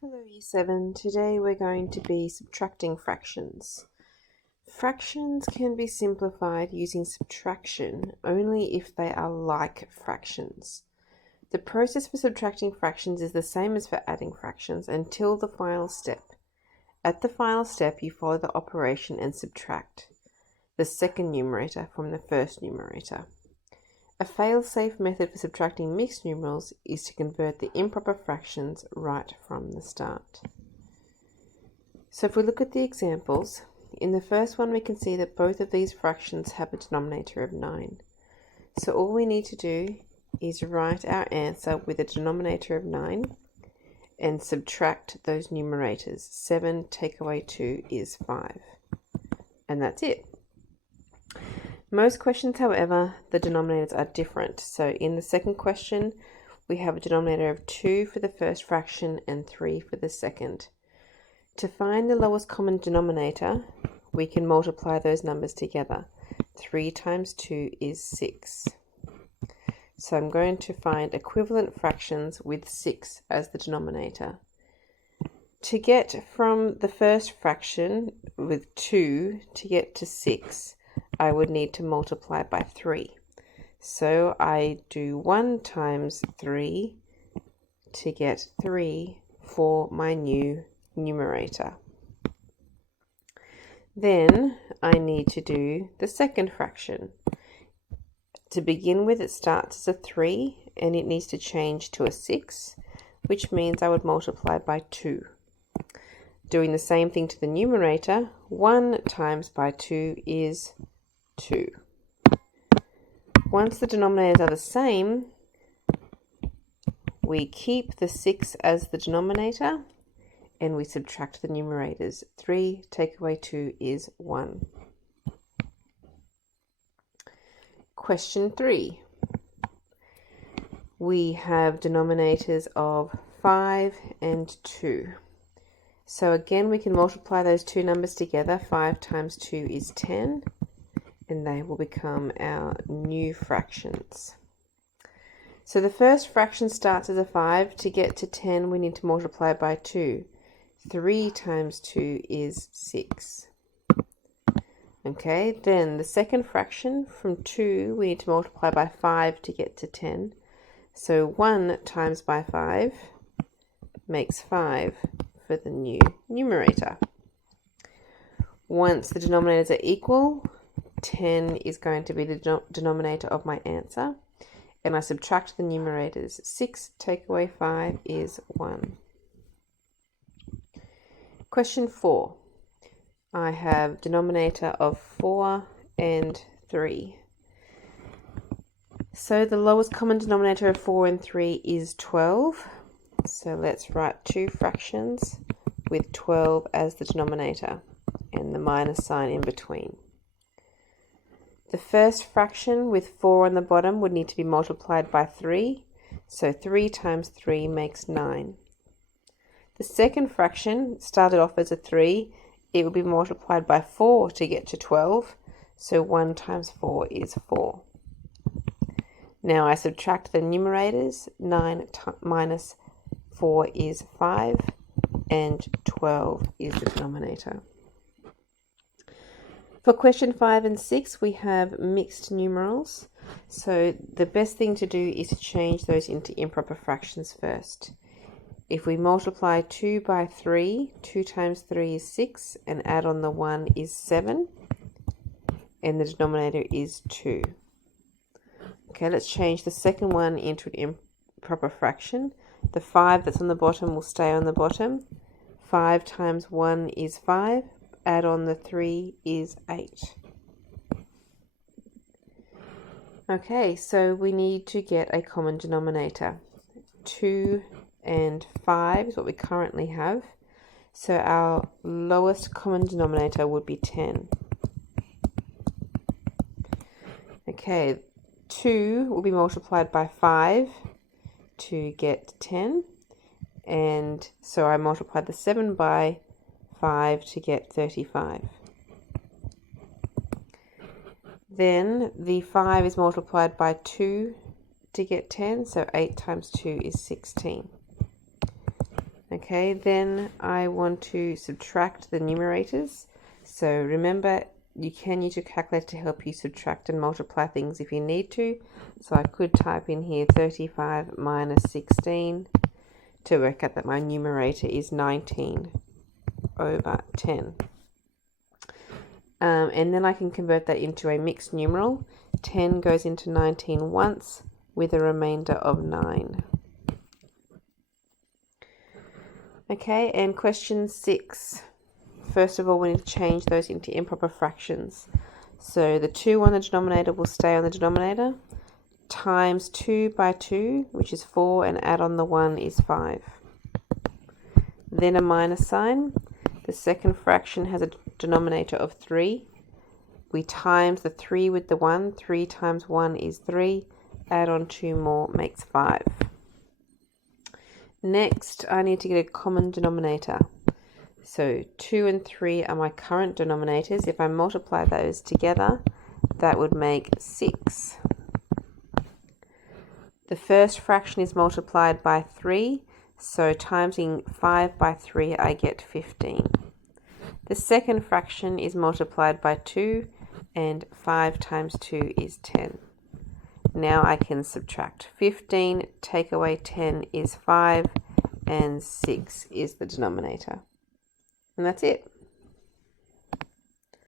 Hello Year 7, today we're going to be subtracting fractions. Fractions can be simplified using subtraction only if they are like fractions. The process for subtracting fractions is the same as for adding fractions until the final step. At the final step, you follow the operation and subtract the second numerator from the first numerator. A fail-safe method for subtracting mixed numerals is to convert the improper fractions right from the start. So if we look at the examples, in the first one we can see that both of these fractions have a denominator of 9. So all we need to do is write our answer with a denominator of 9 and subtract those numerators. 7 take away 2 is 5. And that's it. Most questions, however, the denominators are different. So in the second question, we have a denominator of 2 for the first fraction and 3 for the second. To find the lowest common denominator, we can multiply those numbers together. 3 times 2 is 6. So I'm going to find equivalent fractions with 6 as the denominator. To get from the first fraction with 2 to get to 6, I would need to multiply by 3. So I do 1 times 3 to get 3 for my new numerator. Then I need to do the second fraction. To begin with, it starts as a 3 and it needs to change to a 6, which means I would multiply by 2. Doing the same thing to the numerator, 1 times by 2 is 2. Once the denominators are the same, we keep the 6 as the denominator and we subtract the numerators. 3 take away 2 is 1. Question 3. We have denominators of 5 and 2. So again, we can multiply those two numbers together. 5 times 2 is 10. And they will become our new fractions. So the first fraction starts as a 5. To get to 10, we need to multiply by 2. 3 times 2 is 6. Okay, then the second fraction from 2, we need to multiply by 5 to get to 10. So 1 times by 5 makes 5 for the new numerator. Once the denominators are equal, 10 is going to be the denominator of my answer, and I subtract the numerators. 6 take away 5 is 1. Question 4. I have denominator of 4 and 3. So the lowest common denominator of 4 and 3 is 12. So let's write two fractions with 12 as the denominator and the minus sign in between. The first fraction with 4 on the bottom would need to be multiplied by 3. So 3 times 3 makes 9. The second fraction started off as a 3. It would be multiplied by 4 to get to 12. So 1 times 4 is 4. Now I subtract the numerators. 9 minus 4 is 5. And 12 is the denominator. For question 5 and 6, we have mixed numerals. So the best thing to do is to change those into improper fractions first. If we multiply 2 by 3, 2 times 3 is 6, and add on the 1 is 7, and the denominator is 2. Okay, let's change the second one into an improper fraction. The 5 that's on the bottom will stay on the bottom. 5 times 1 is 5. Add on the 3 is 8. Okay, so we need to get a common denominator. 2 and 5 is what we currently have. So our lowest common denominator would be 10. Okay, 2 will be multiplied by 5 to get 10. And so I multiplied the 7 by 5 to get 35. Then the 5 is multiplied by 2 to get 10, so 8 times 2 is 16. Okay, then I want to subtract the numerators. So remember, you can use your calculator to help you subtract and multiply things if you need to. So I could type in here 35 minus 16 to work out that my numerator is 19 over 10. And then I can convert that into a mixed numeral. 10 goes into 19 once with a remainder of 9. Okay, and question 6. First of all, we need to change those into improper fractions. So the 2 on the denominator will stay on the denominator, times 2 by 2, which is 4, and add on the 1 is 5. Then a minus sign. The second fraction has a denominator of 3. We times the 3 with the 1. 3 times 1 is 3. Add on 2 more makes 5. Next, I need to get a common denominator. So 2 and 3 are my current denominators. If I multiply those together, that would make 6. The first fraction is multiplied by 3, so timesing 5 by 3, I get 15. The second fraction is multiplied by 2, and 5 times 2 is 10. Now I can subtract. 15, take away 10 is 5, and 6 is the denominator. And that's it.